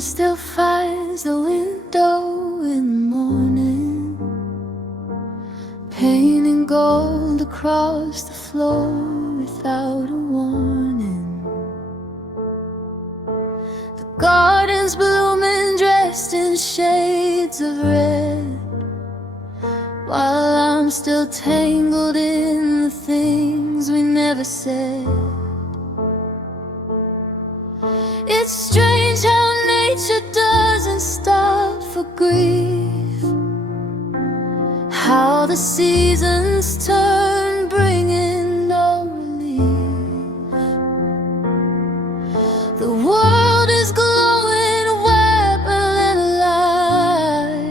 still finds the window in the morning, painting gold across the floor without a warning. The garden's blooming, dressed in shades of red, while I'm still tangled in the things we never said. It's strange how nature doesn't stop for grief, how the seasons turn, bringing no relief. The world is glowing, weapon and alive,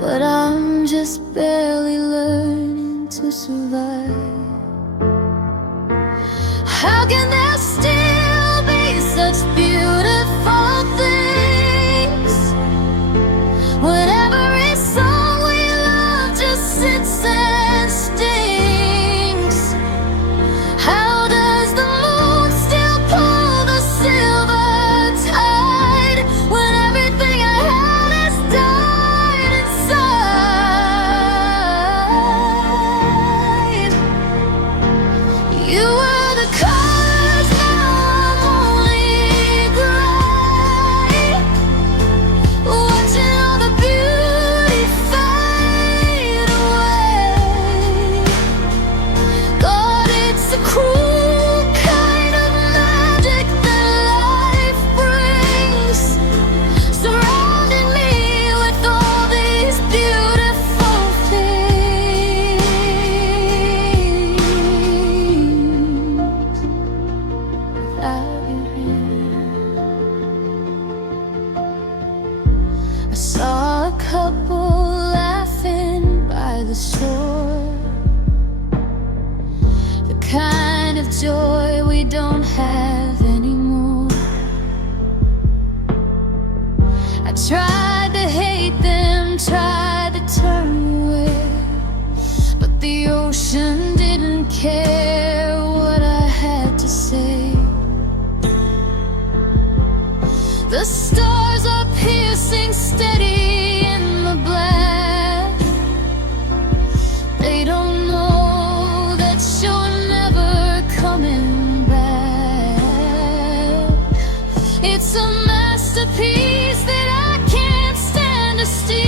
but I'm just barely learning to survive. How can there still be such beautiful things when every song we love just sits and stings? How does the moon still pull the silver tide when everything I had has died inside? You were the colors, now I'm only gray, watching all the beauty fade away. God, it's a cruel kind of magic that life brings, surrounding me with all these beautiful things. Without you here, I saw a couple laughing by the shore, the kind of joy we don't have anymore. I tried to hate them, tried to turn away, but the ocean didn't care what I had to say. The stars are piercing steady in the black. They don't know that you're never coming back. It's a masterpiece that I can't stand to steal,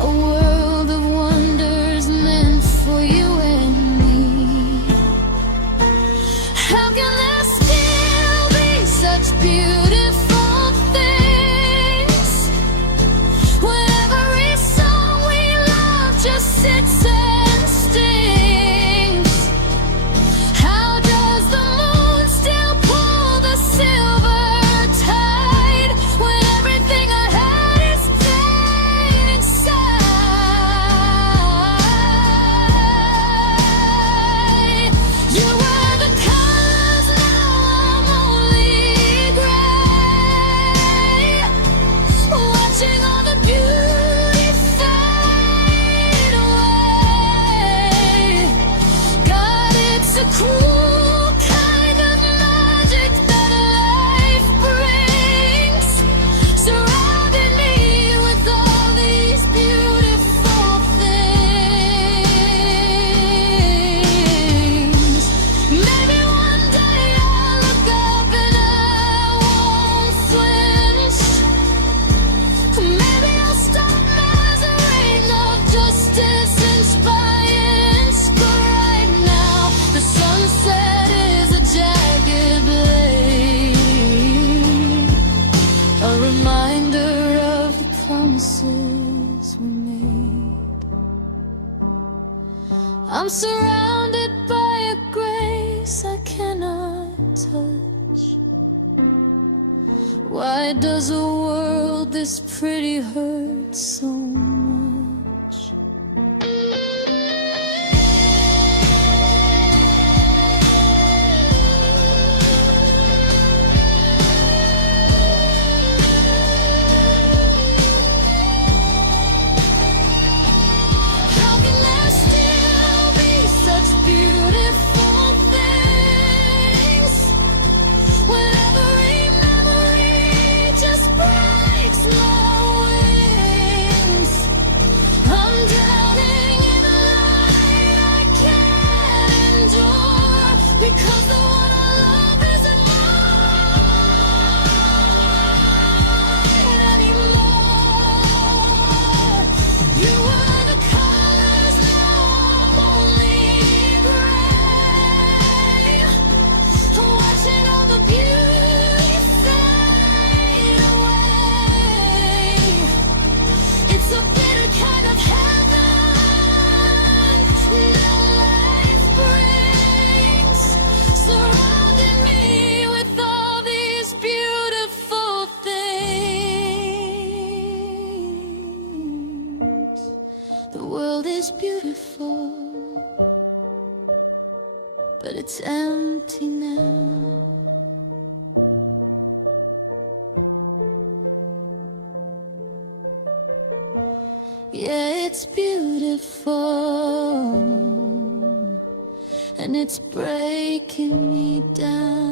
a world of wonders meant for you and me. How can there still be such beautiful things when every song we love just sits and stings? How does the moon still pull the silver tide when everything I had is pain inside? You were the colors, now I'm only gray, watching all the beauty fade away. God, it's a cruel kind of magic that life brings, surrounding me with all these beautiful things. Maybe one day I'll look up and I won't flinch. Maybe I'll stop measuring of justice inch by inch. But right now, the sunset is a jagged blade, a reminder of the promises we made. I'm surrounded by a grace I cannot touch. Why does a world this pretty hurt so much? How can there still be such beautiful things The world is beautiful, but it's empty now. Yeah, it's beautiful, and it's breaking me down.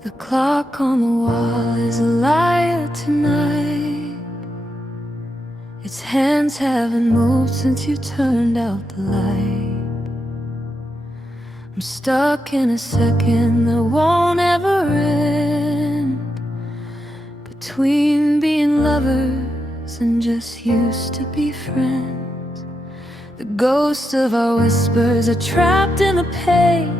The clock on the wall is a liar tonight. Its hands haven't moved since you turned out the light. I'm stuck in a second that won't ever end, between being lovers and just used to be friends. The ghosts of our whispers are trapped in the pain.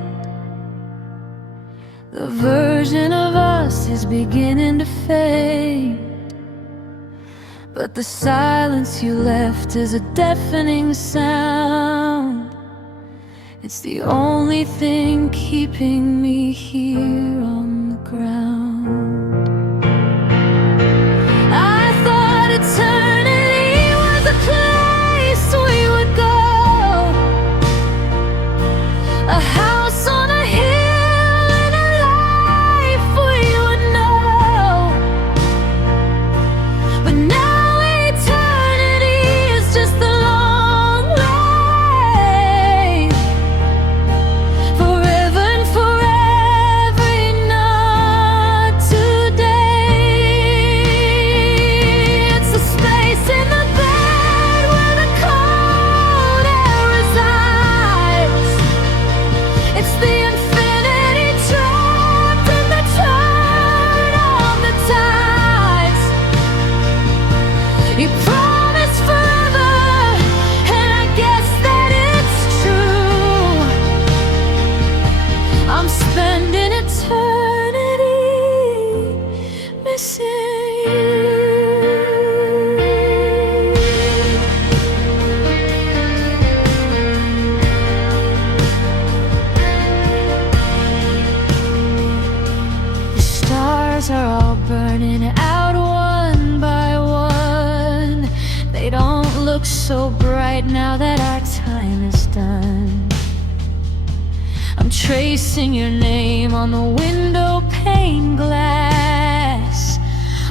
The version of us is beginning to fade, but the silence you left is a deafening sound. It's the only thing keeping me here on the ground. I thought eternity was a place we would go, a house on a hill, are all burning out one by one. They don't look so bright now that our time is done. I'm tracing your name on the window pane glass,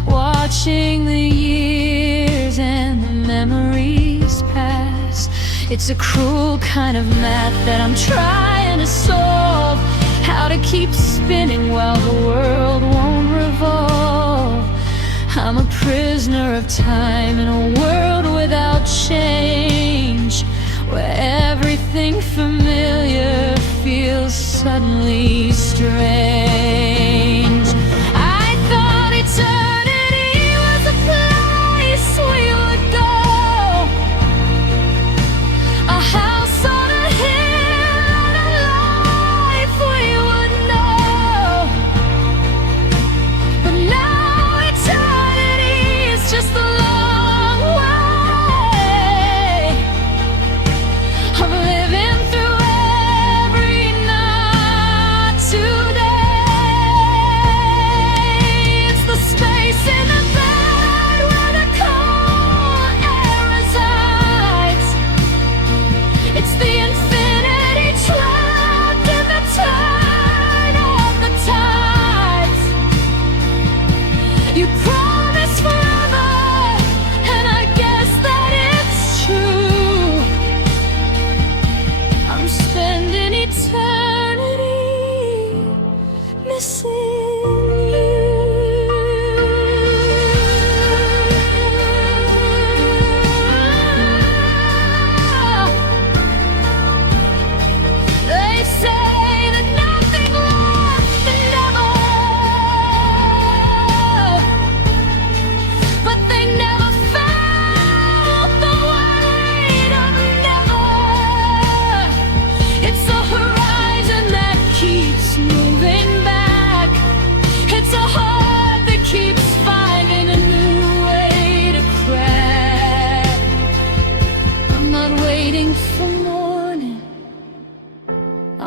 watching the years and the memories pass. It's a cruel kind of math that I'm trying to solve, how to keep spinning while the world won't revolve. I'm a prisoner of time in a world without change, where everything familiar feels suddenly strange. I thought eternity was a place we would go, a house on a hill, and a life we would know. But now eternity is just a long way. I'm living through every night today. It's the space in the bed where the cold air resides. It's the infinity trapped in the turn of the tides. You promised forever, and I guess that it's true. I'm spending eternity missing you.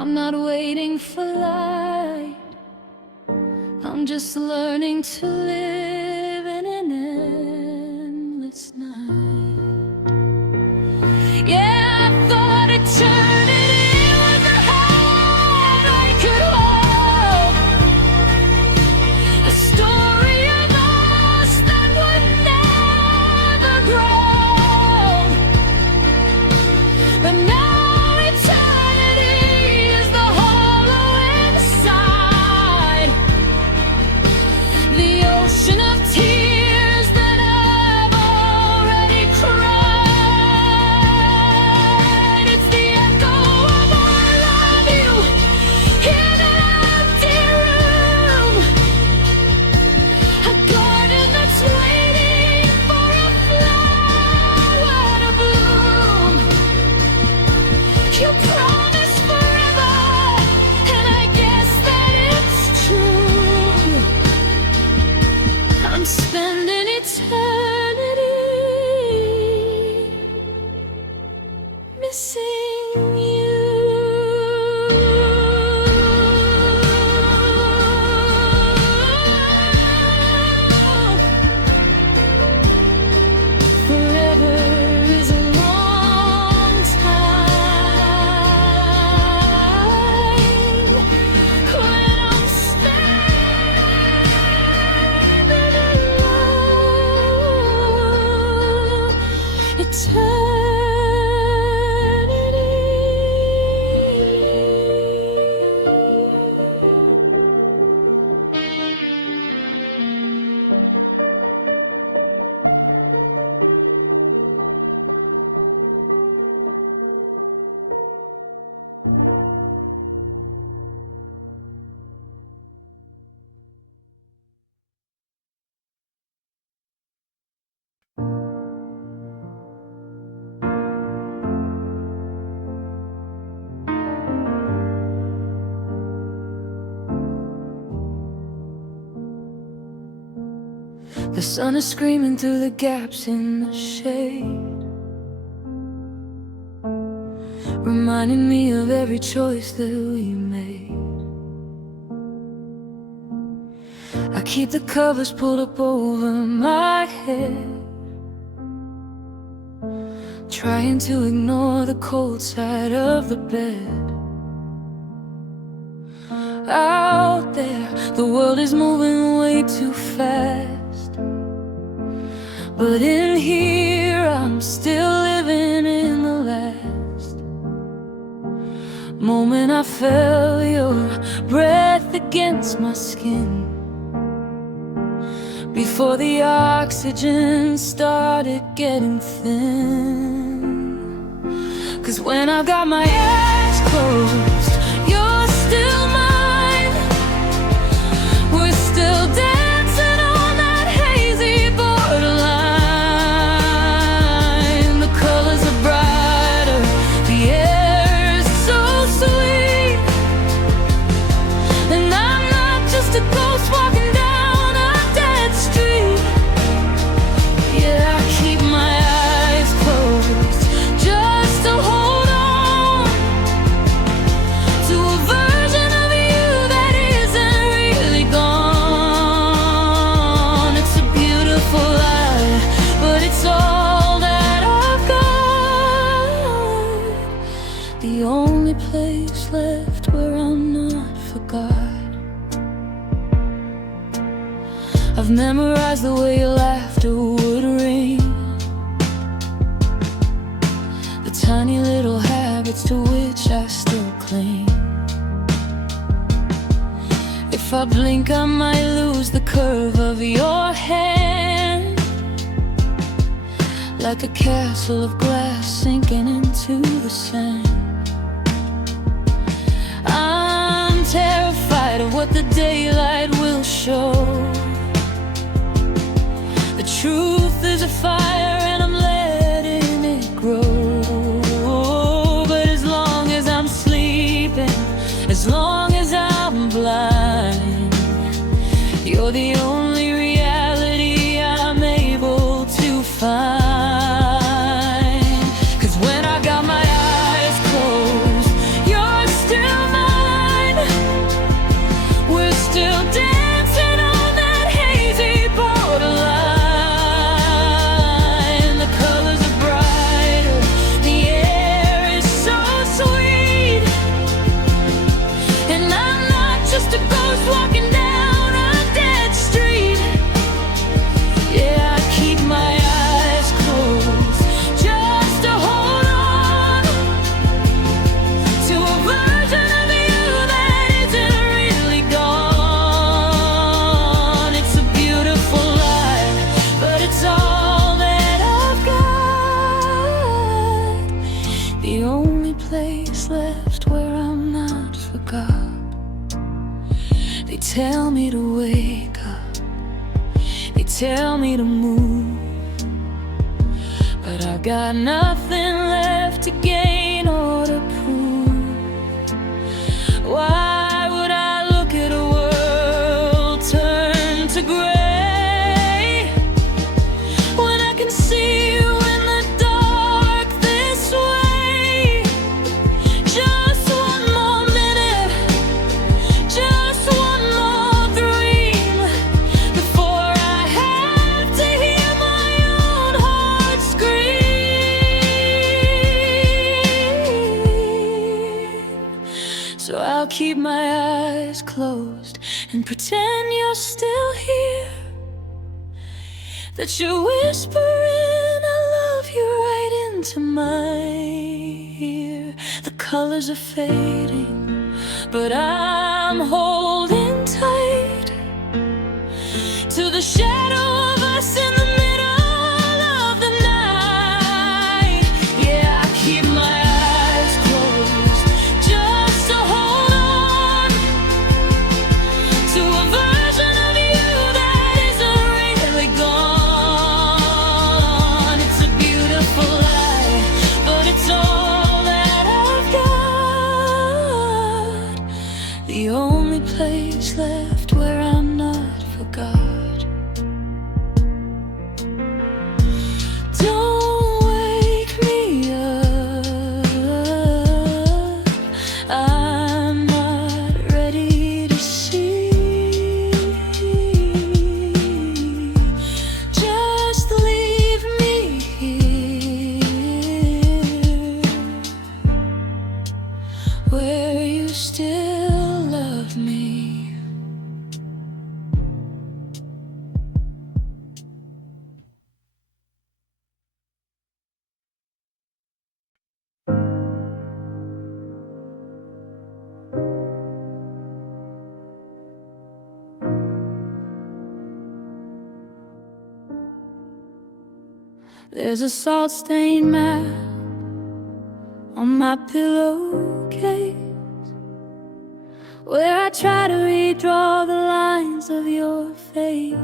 I'm not waiting for light, I'm just learning to live in an endless night. Yeah, I thought eternity was a hand I could hold, a story of us that would never grow. But now eternity is the hollow inside, the ocean of tears that I've already cried. It's the echo of I love you in an empty room, a garden that's waiting for a flower to bloom. You promised forever, and I guess that it's true. I'm spending eternity missing you. Forever is a long time when I'm standing in love. The sun is screaming through the gaps in the shade, reminding me of every choice that we made. I keep the covers pulled up over my head, trying to ignore the cold side of the bed. Out there, the world is moving way too fast, but in here, I'm still living in the last moment I felt your breath against my skin, before the oxygen started getting thin. 'Cause when I've got my eyes closed, you're still mine. We're still dancing on that hazy borderline. The colors are brighter, the air is so sweet, and I'm not just a ghost walking down a dead street. Yeah, I keep my eyes closed just to hold on to a version of you that isn't really gone. It's a beautiful lie, but it's all that I've got. The only place left where I'm not forgot. I've memorized the way your laughter would ring, the tiny little habits to which I still cling. If I blink, I might lose the curve of your hand, like a castle of glass sinking into the sand. I'm terrified of what the daylight will show. The truth is a fire and I'm letting it grow. But as long as I'm sleeping, as long as I'm blind, you're the only reality I'm able to find. 'Cause when I got my eyes place left where I'm not forgot. They tell me to wake up, they tell me to move, but I've got nothing left to gain or to prove. Why would I look at a world turn to gray when I can see you in the dark this way? Just one more minute, just one more dream before I have to hear my own heart scream. So I'll keep my eyes closed and pretend you're still here, that you're whispering I love you right into my ear. The colors are fading, but I'm holding tight to the shadow of us in the middle of the night. Yeah, I keep my eyes closed just to hold on to a version of you that isn't really gone. It's a beautiful lie, but it's all that I've got. The only place left where I'm not forgot. Don't wake me up, I'm not ready to see. Just leave me here, where you still love me. There's a salt-stained map on my pillowcase, where I try to redraw the lines of your face.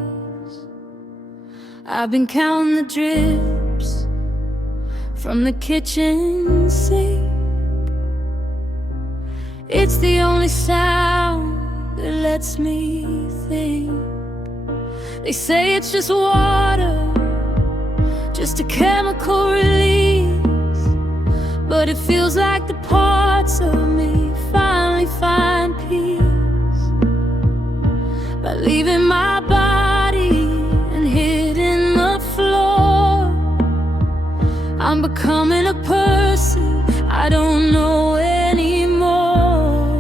I've been counting the drips from the kitchen sink. It's the only sound that lets me think. They say it's just water, just a chemical release, but it feels like the parts of me finally find peace by leaving my body and hitting the floor. I'm becoming a person I don't know anymore,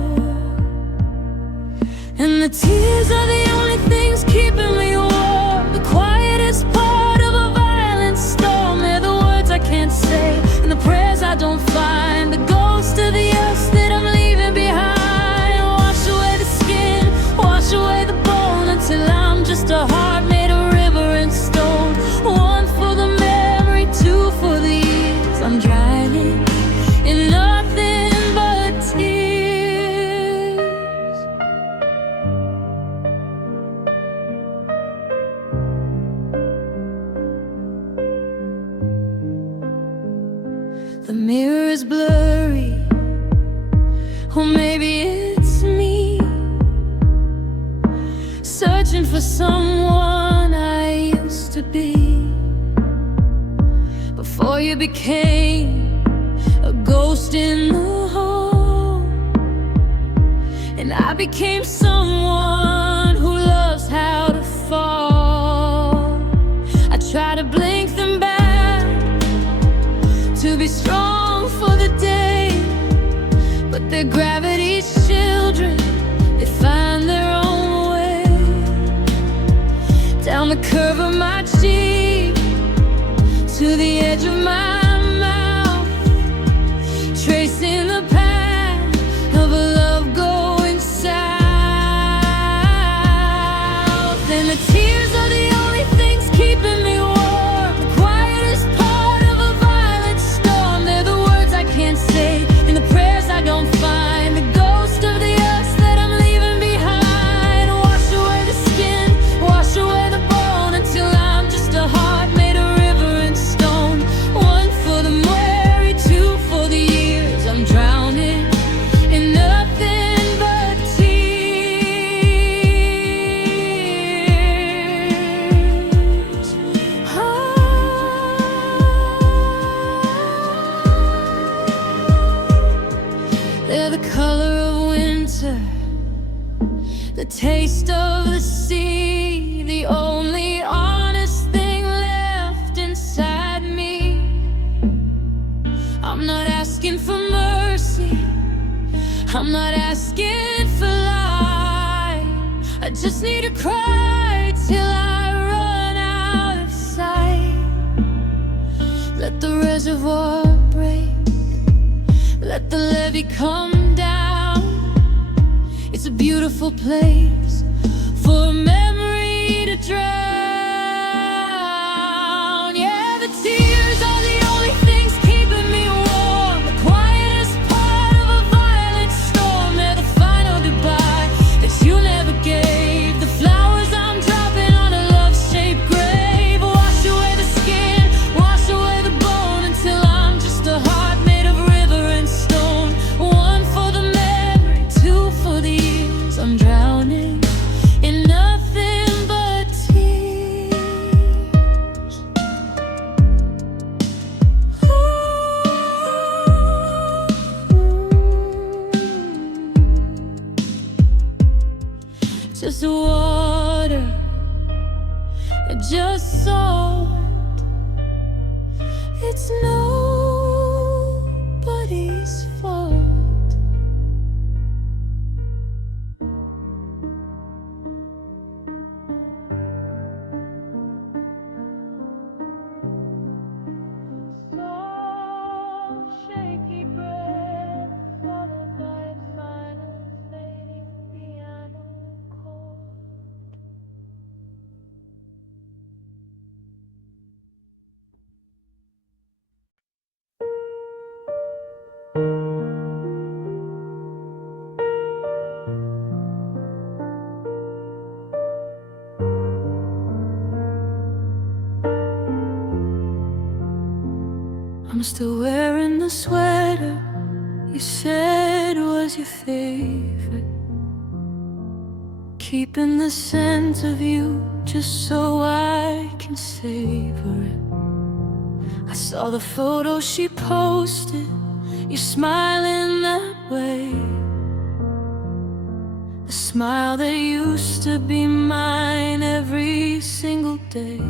and the tears are the only things keeping me warm. The quietest part of a violent storm, they're the words I can't say and the prayers I don't find. The ghost of the earth that I'm leaving behind. Wash away the skin, wash away the bone, until I'm just a heart made of river and stone. One for the memory, two for the years I'm drowning in nothing but tears. The mirror is blurry, or maybe it's me, searching for someone I used to be, before you became a ghost in the hall, and I became someone who loves how to fall. I try to blink them back, to be strong for the day, but they're gravity's children. They find their own way down the curve of my cheek to the edge of my mouth, tracing the path of a love going south. They're the color of winter, the taste of the sea, the only honest thing left inside me. I'm not asking for mercy, I'm not asking for light. I just need to cry till I run out of sight. Let the reservoir break, let the levee come down. It's a beautiful place for a memory to drown. Yeah, the tears are the only things keeping me warm. The quietest part of a violent storm. They're the final goodbye that you never gave. The flowers I'm dropping on a love-shaped grave. Wash away the skin, wash away the bone, until I'm just a heart made of river and stone. One for the memory, two for the years I'm drowning in nothing but tears. Just water, just salt. It's nobody's fault. Soft, shaky breath, followed by a final fading piano chord. I'm still wearing the sweater you said was your favorite, keeping the scent of you just so I can savor it. I saw the photo she posted, you smiling that way, the smile that used to be mine every single day.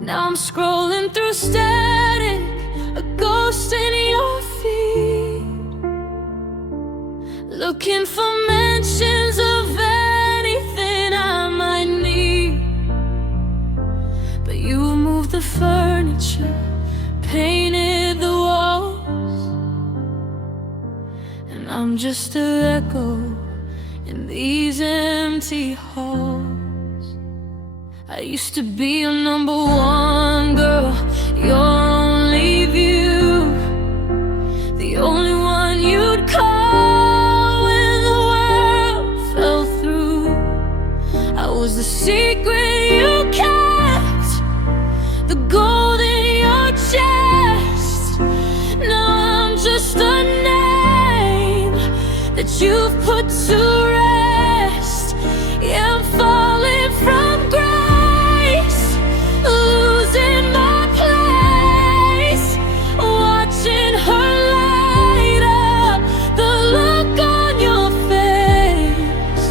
Now I'm scrolling through static, a ghost in your feed, looking for mentions of anything I might need. But you moved the furniture, painted the walls, and I'm just an echo in these empty halls. I used to be your number one girl, your only view, the only one you'd call when the world fell through. I was the secret you kept, the gold in your chest. Now I'm just a name that you've put to rest. Yeah, I'm falling from grace, losing my place, watching her light up the look on your face.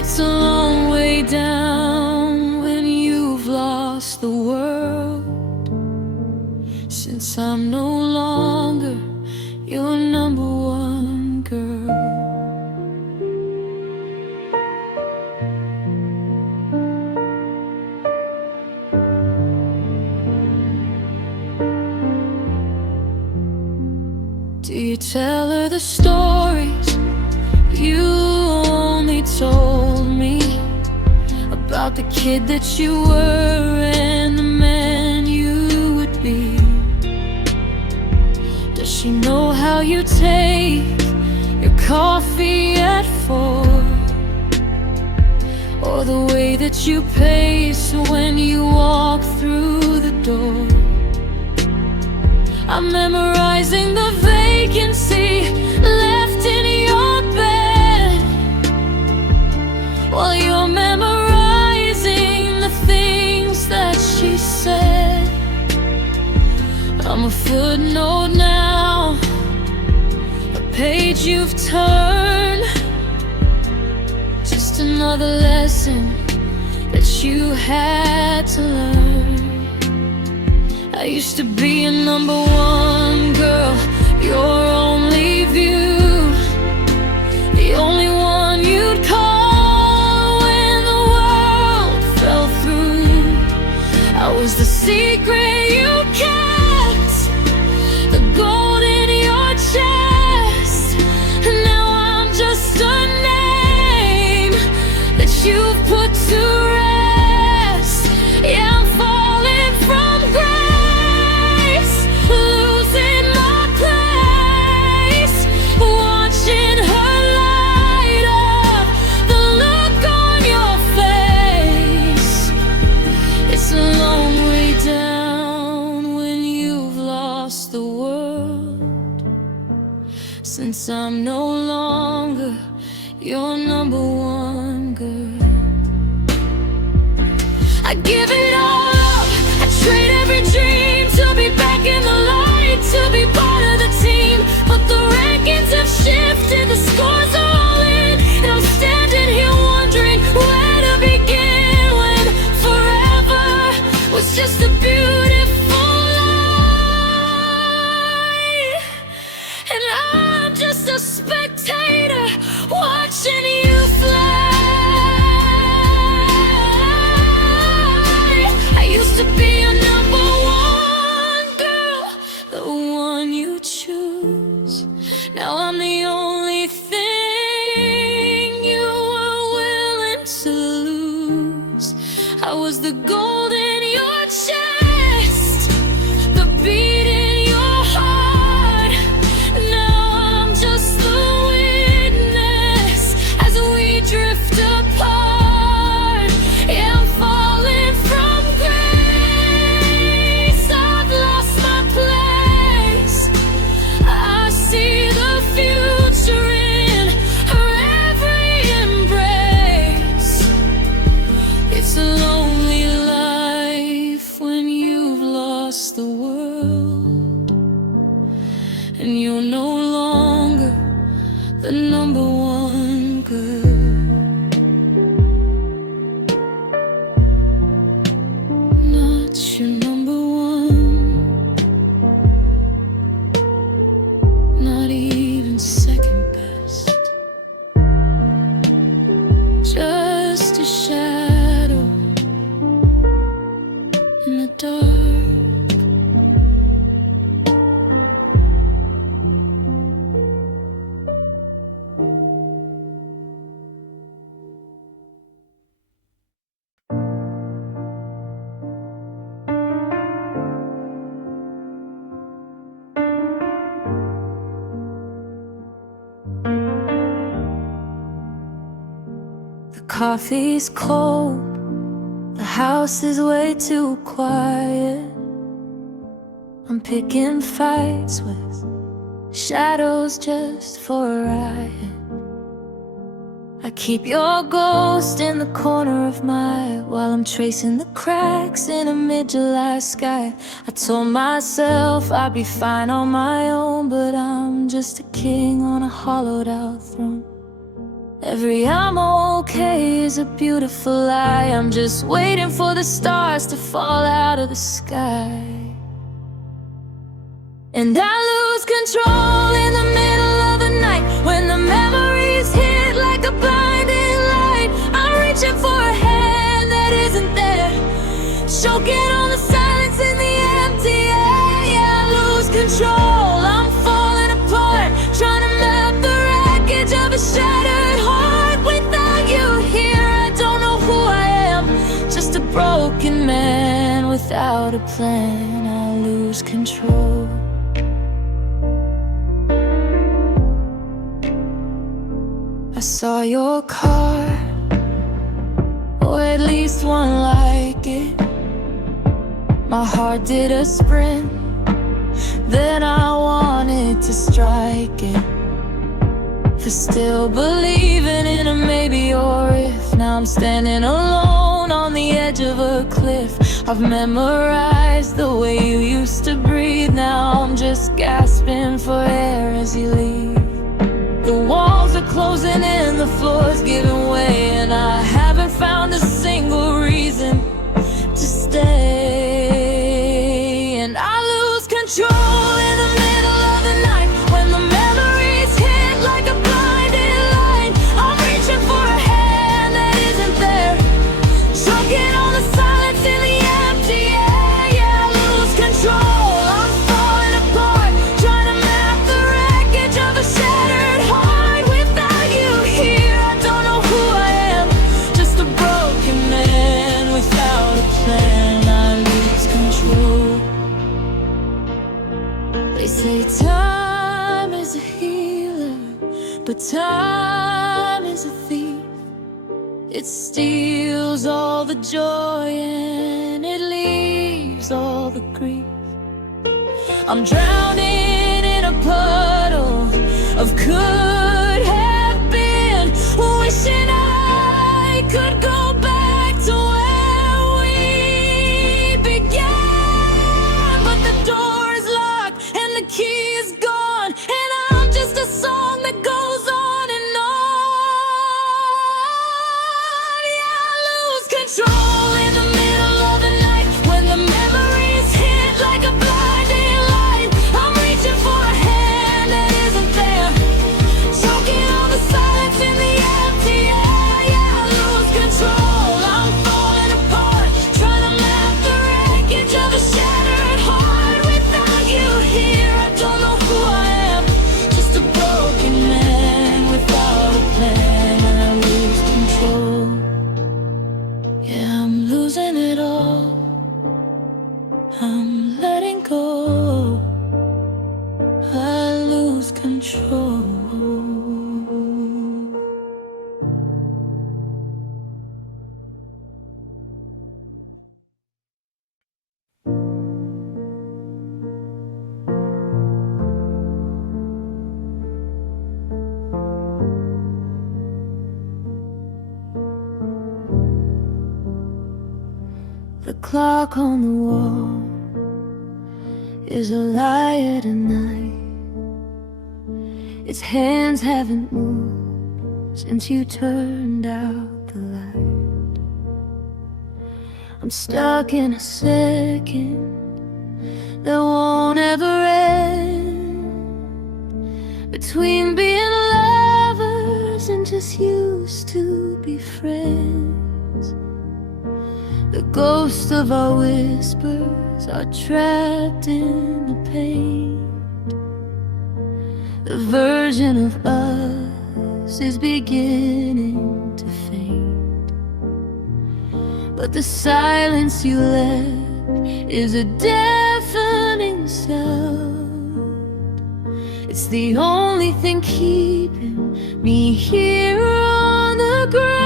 It's a long way down when you've lost the world, since I'm no longer your number one girl. Do you tell her the stories you only told me, about the kid that you were and the man you would be? Does she know how you take your coffee at 4, or the way that you pace when you walk through the door? I'm memorizing the vacancy left in your bed, while you're memorizing the things that she said. I'm a footnote now you've turned. Just another lesson that you had to learn. I used to be a number one girl, your only view, the only one you'd call when the world fell through. I was the secret you kept, the gold in your chest, and now I'm just a name that you've put to rest. Yeah, I'm falling from grace, losing my place, watching her light up the look on your face. It's a long way down when you've lost the world, since I'm no longer your number one girl. I give it all up, I trade every dream to be back in the light, to be part of the team. But the rankings have shifted, the scores are all in, and I'm standing here wondering where to begin when forever was just a beautiful lie. And I'm just a spectator watching you fly. To be a number one girl, the one you choose. Now I'm the only thing you were willing to lose. I was the gold in your chest, the beat in your heart. Now I'm just the witness as we drift apart. Yeah, I'm falling from grace, I've lost my place. I see the future in her every embrace. It's a lonely life when you've lost the world, and you're no longer the number one girl. Not your number one, not even second best. Just a shadow in the dark. The coffee's cold, the house is way too quiet. I'm picking fights with shadows just for a ride. I keep your ghost in the corner of my eye while I'm tracing the cracks in a mid-July sky. I told myself I'd be fine on my own, but I'm just a king on a hollowed out throne. Every I'm okay is a beautiful lie. I'm just waiting for the stars to fall out of the sky. And I lose control in the middle of the night, when the memories hit like a blinding light. I'm reaching for a hand that isn't there, choking on the silence in the empty air. Yeah, I lose control, I'm falling apart, trying to map the wreckage of a shattered heart. Without you here, I don't know who I am, just a broken man without a plan. I lose control. I saw your car, or at least one like it. My heart did a sprint, then I wanted to strike it. For still believing in a maybe or if. Now I'm standing alone on the edge of a cliff. I've memorized the way you used to breathe. Now I'm just gasping for air as you leave. frozen and the floor's giving way, and I haven't found a single reason to stay. And I lose control in the middle of the night when the memories hit like a blinding light. I'm reaching for a hand that isn't there, choking on the silence in the empty air. Yeah, I lose control. I'm falling apart, trying to map the wreckage of a shattered heart. Without you here, I don't know who I am, just a broken man without a plan. I lose control. They say time is a healer, but time is a thief. It steals all the joy and it leaves all the grief. I'm drowning in a puddle of could have been, wishing I could go back to where we began. But the door is locked and the key is gone, and I'm just a song that goes on and on. Yeah, I lose control in the middle of the night when the memories hit like a blinding light. I'm reaching for a hand that isn't there, choking on the silence in the empty air. Yeah, I lose control. I'm falling apart, trying to map the wreckage of a shattered heart. Without you here, I don't know who I am, just a broken man without a plan. And I lose control. Yeah, I'm losing it all. I'm letting go. I lose control. The clock on the wall is a liar tonight. Its hands haven't moved since you turned out the light. I'm stuck in a second that won't ever end, between being lovers and just used to be friends. The ghosts of our whispers are trapped in the pain. The version of us is beginning to faint. But the silence you left is a deafening sound. It's the only thing keeping me here on the ground.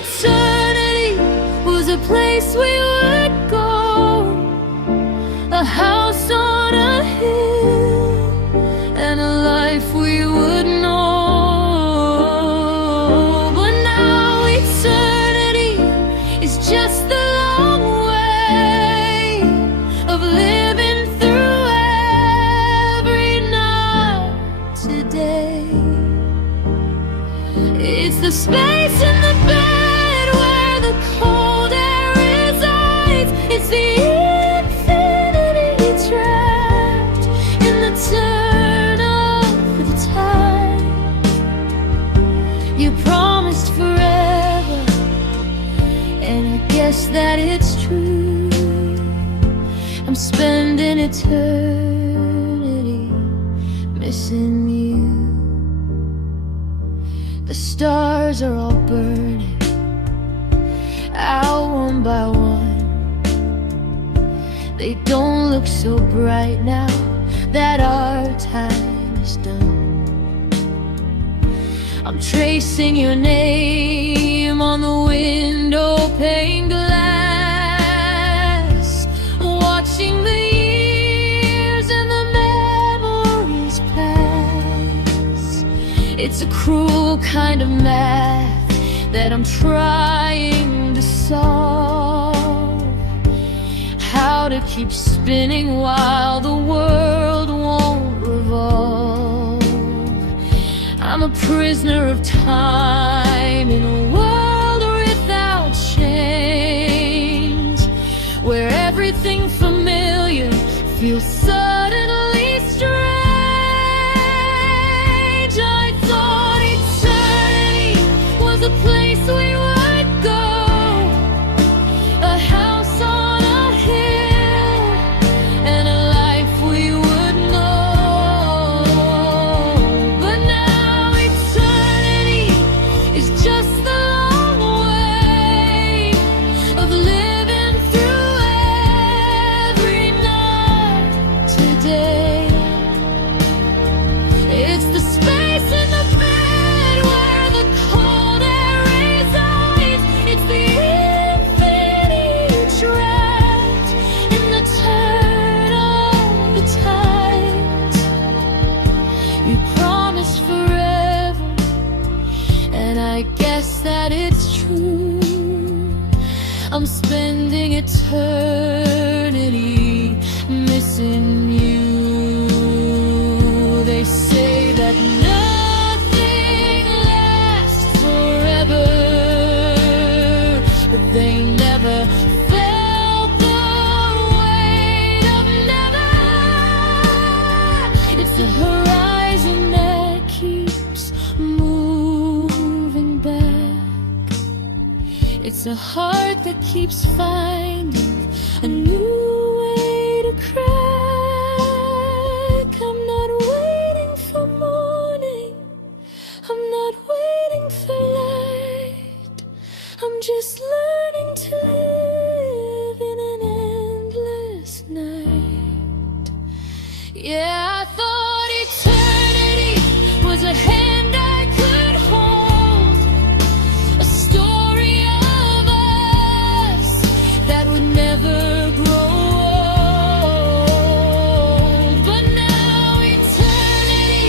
Eternity was a place we would go, a house on a hill, and a life we would know. But now eternity is just the long way of living through every night today. It's the space in the bed where the cold air resides. It's the infinity trapped in the turn of the tide. You promised forever, and I guess that it's true. I'm spending eternity missing you. The stars are all burning out one by one. They don't look so bright now that our time is done. I'm tracing your name on the window pane glass, watching the years and the memories pass. It's a cruel kind of math that I'm trying to solve. How to keep spinning while the world won't revolve. a prisoner of time in a world without change, where everything familiar feels suddenly strange. I thought eternity was a place we would go, a house on a hill, and a life we would know. But now eternity is just the long way of living through every night today. It's the space in the bed where the cold air resides. It's the infinity trapped in the turn of the tides. You promised forever, and I guess that it's true. I'm spending eternity missing you. They say that nothing lasts forever, but they never felt the weight of never. It's the horizon that keeps moving back. It's a heart that keeps finding a new way to crack. I'm not waiting for morning, I'm not waiting for light. I'm just learning to live in an endless night. Yeah, I thought eternity was a hand I could hold, a story of us that would never grow old. But now eternity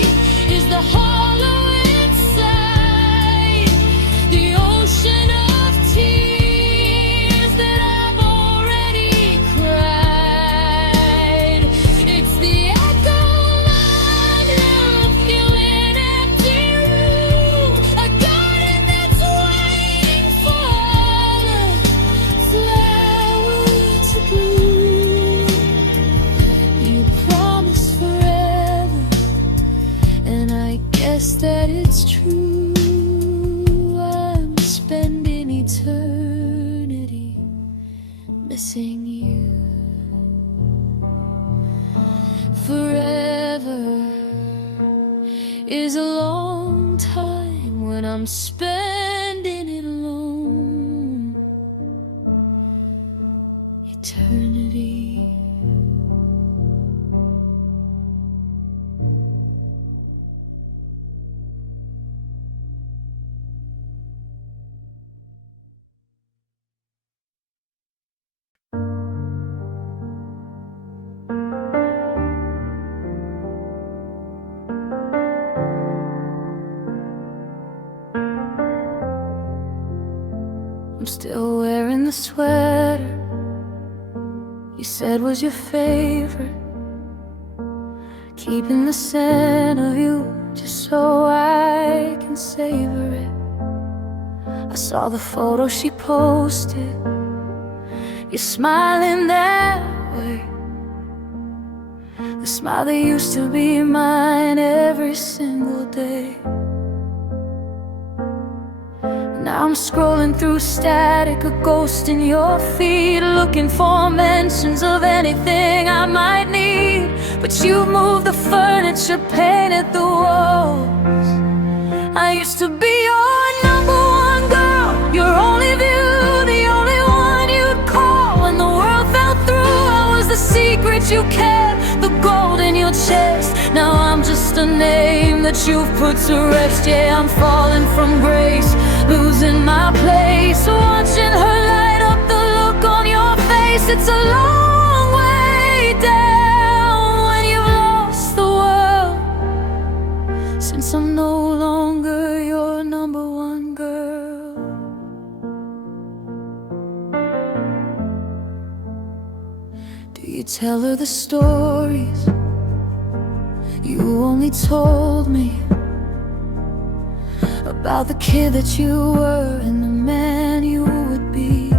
is the hollow inside, the ocean of tears that I've already cried. It's the echo line of feeling empty room, a garden that's waiting for the flower to bloom. You promised forever, and I guess that it's true. I'm spending eternity missing you. Forever is a long time when I'm spending it alone. Eternity. I'm still wearing the sweater you said was your favorite, keeping the scent of you just so I can savor it. I saw the photo she posted, you're smiling that way, the smile that used to be mine every single day. Now I'm scrolling through static, a ghost in your feed, looking for mentions of anything I might need. But you've moved the furniture, painted the walls. I used to be your number one girl, your only view, the only one you'd call when the world fell through. I was the secret you kept, the gold in your chest. Now I'm just a name that you've put to rest. Yeah, I'm falling from grace, losing my place, watching her light up the look on your face. It's a long way down when you've lost the world, since I'm no longer your number one girl. Do you tell her the stories you only told me about the kid that you were and the man you would be.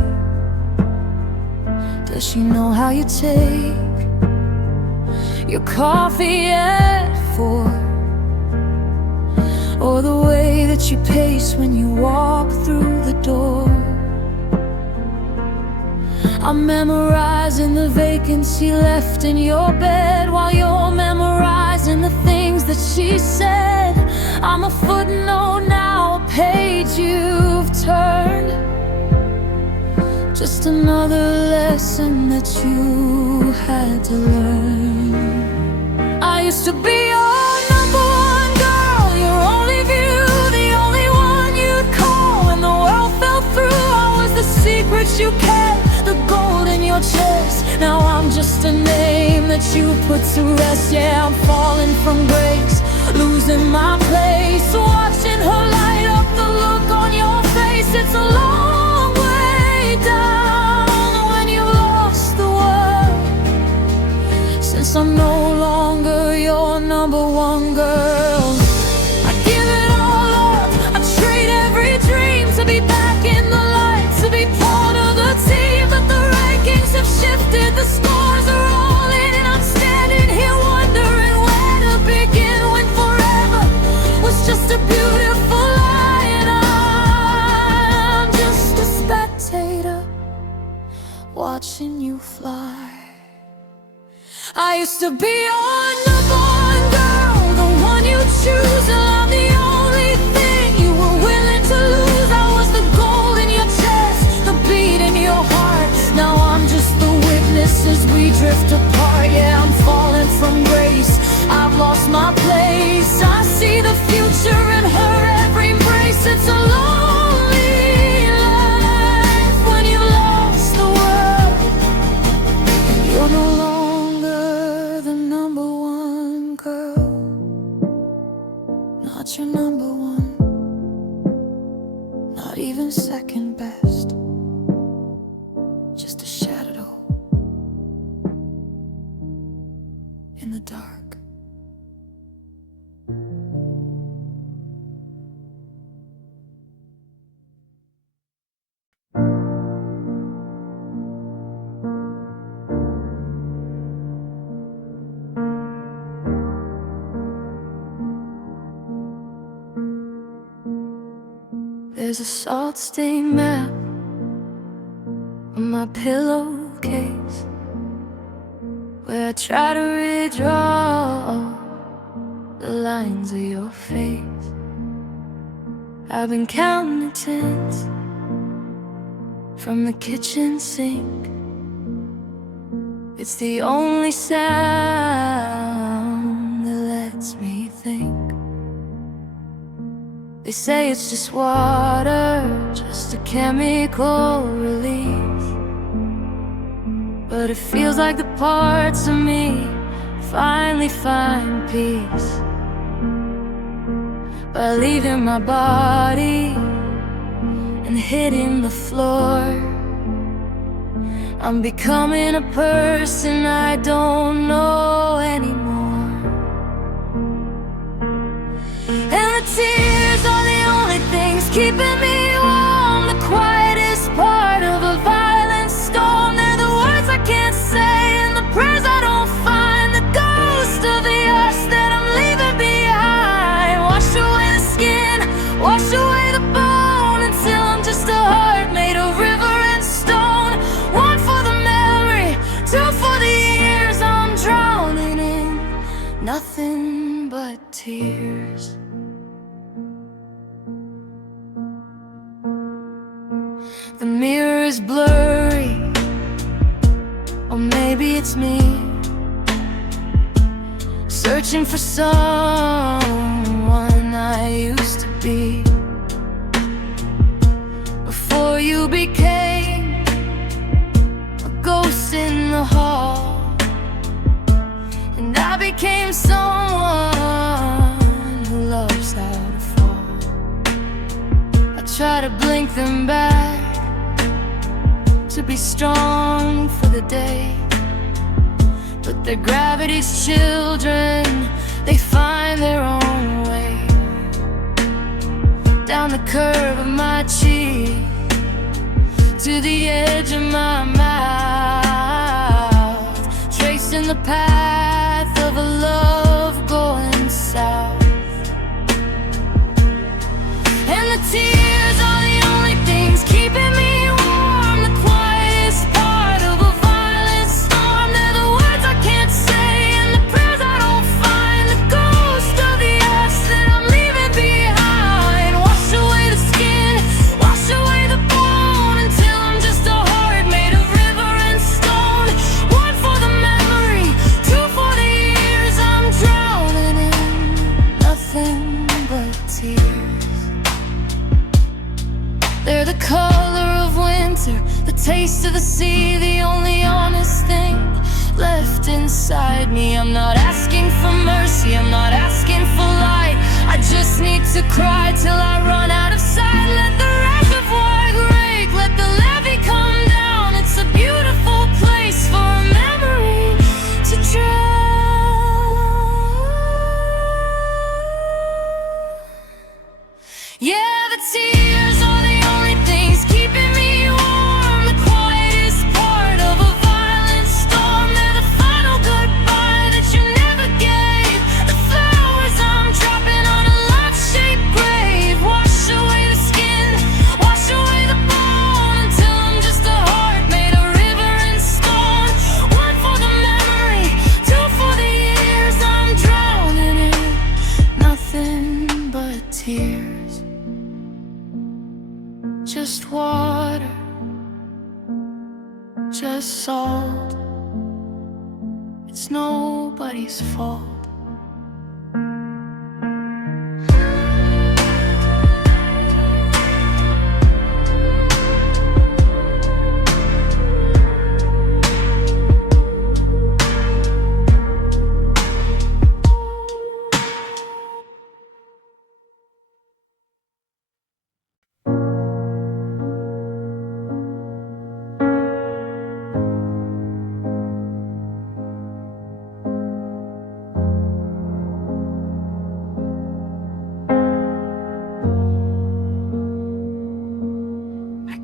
Does she know how you take your coffee at 4, or the way that you pace when you walk through the door? I'm memorizing the vacancy left in your bed while you're memorizing the things that she said. I'm a footnote now, a page you've turned, just another lesson that you had to learn. I used to be your number one girl, your only view, the only one you'd call when the world fell through. I was the secret you kept, the gold in your chest. Now I'm just a name that you put to rest. Yeah, I'm falling from grace, losing my place, watching her light up the look on your face. It's a long way down when you lost the world, since I'm no longer your number one girl. I give it all up, I trade every dream to be back in the light, to be part of the team. But the rankings have shifted, the scores are all in, and I'm standing here wondering where to begin when forever was just a beautiful lie. And I'm just a spectator watching you fly. I used to be your number one girl, the one you choose, and I'm the only thing you were willing to lose. I was the gold in your chest, the beat in your heart. Now I'm just the witness as we drift apart. Yeah, I'm falling from grace, I've lost my place. I see the future in her every embrace. It's a lonely life when you lost the world. You're no longer the number one girl, not your number one, not even second best, just a shadow in the dark. There's a salt-stained map on my pillowcase, where I try to redraw the lines of your face. I've been counting the tins from the kitchen sink. It's the only sound that lets me think. They say it's just water, just a chemical release, but it feels like the parts of me finally find peace by leaving my body and hitting the floor. I'm becoming a person I don't know anymore, and the tears are the only things keeping me warm. The quietest part of a violent storm, they're the words I can't say and the prayers I don't find. The ghost of the us that I'm leaving behind. Wash away the skin, wash away the bone, until I'm just a heart made of river and stone. One for the memory, two for the years I'm drowning in, nothing but tears. The mirror is blurry, or maybe it's me, searching for someone I used to be. Before you became a ghost in the hall, and I became someone who loves how to fall. I try to blink them back, to be strong for the day, but they're gravity's children, they find their own way. down the curve of my cheek to the edge of my mouth, tracing the path of a love going south. And the tears are the only things keeping me warm, the quietest part of a violent storm. They're the words I can't say and the prayers I don't find, the ghost of the us that I'm leaving behind. Wash away the skin, wash away the bone, until I'm just a heart made of river and stone. One for the memory, two for the years I'm drowning in nothing but tears. They're the color of winter, the taste of the sea, the only honest thing left inside me. I'm not asking for mercy, I'm not asking for light. I just need to cry till I run out of sight. Let the reservoir break, let the levee come down. It's a beautiful place for a memory to drown. Yeah, the tears are the only things keeping me warm, the quietest part of a violent storm. They're the final goodbye that you never gave, the flowers I'm dropping on a love-shaped grave. Wash away the skin, wash away the bone, until I'm just a heart made of river and stone. One for the memory, two for the years I'm drowning in nothing but tears. Just water, just salt. It's nobody's fault.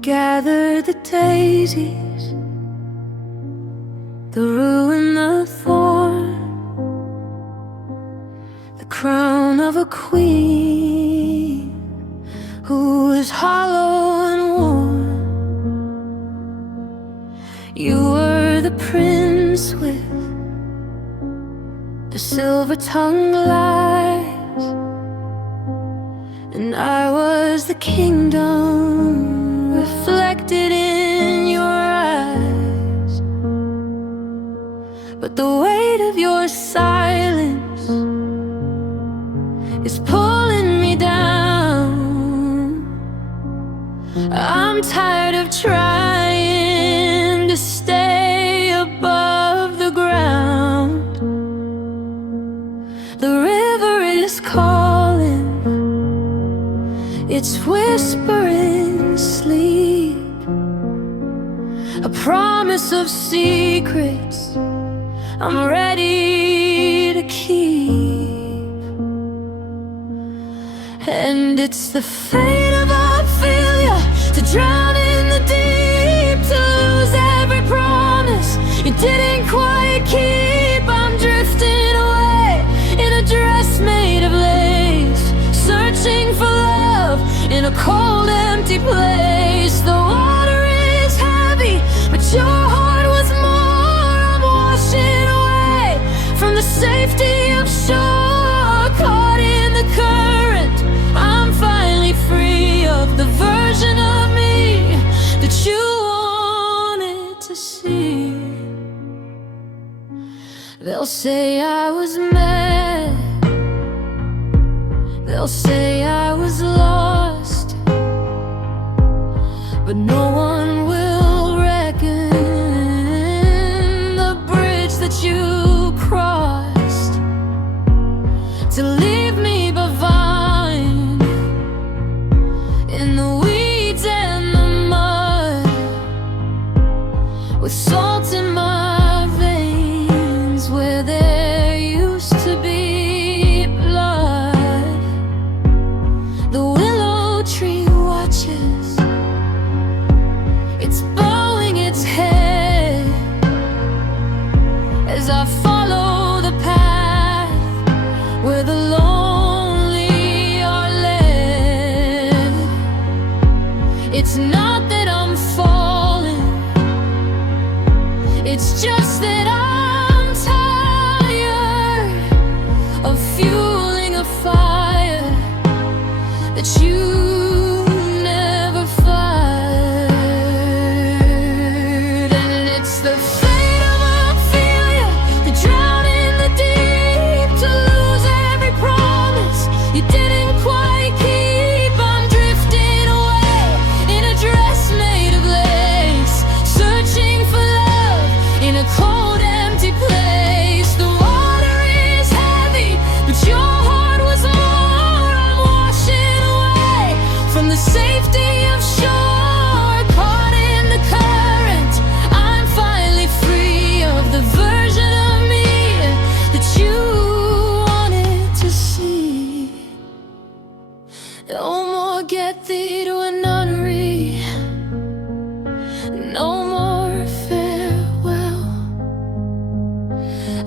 Gather the daisies, the rue and the thorn, the crown of a queen who is hollow and worn. You were the prince with the silver-tongued lies, and I was the kingdom reflected in your eyes. But the weight of your silence is pulling me down. I'm tired of trying to stay above the ground. The river is calling, it's whispering sleep, a promise of secrets I'm ready to keep. And it's the fate of our failure to drown in the deep, to lose every promise you didn't quite keep. I'm drifting away in a dress made of lace, searching for love in a cold, empty place. The water is heavy, but your heart was more. I'm washing away from the safety of shore, caught in the current. I'm finally free of the version of me that you wanted to see. They'll say I was mad, they'll say I was lost, but no one will reckon the bridge that you crossed to leave me behind in the weeds and the mud, with salt in my veins where there used to be blood. The willow that you never fired. And it's the fate of a failure to drown in the deep, to lose every promise you didn't quite keep. I'm drifting away in a dress made of lace, searching for love in a cold, empty place. The water is heavy, but your heart was more. I'm washing away from the safety of shore, caught in the current. I'm finally free of the version of me that you wanted to see. No more get thee to a nunnery, no more farewell.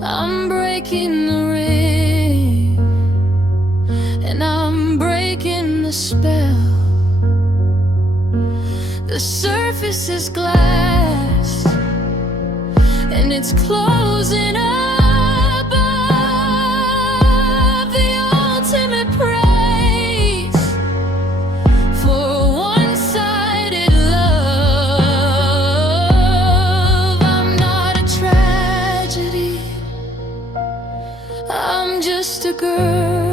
I'm breaking the ring, and I'm breaking the spell. The surface is glass, and it's closing up above the ultimate praise for one-sided love. I'm not a tragedy, I'm just a girl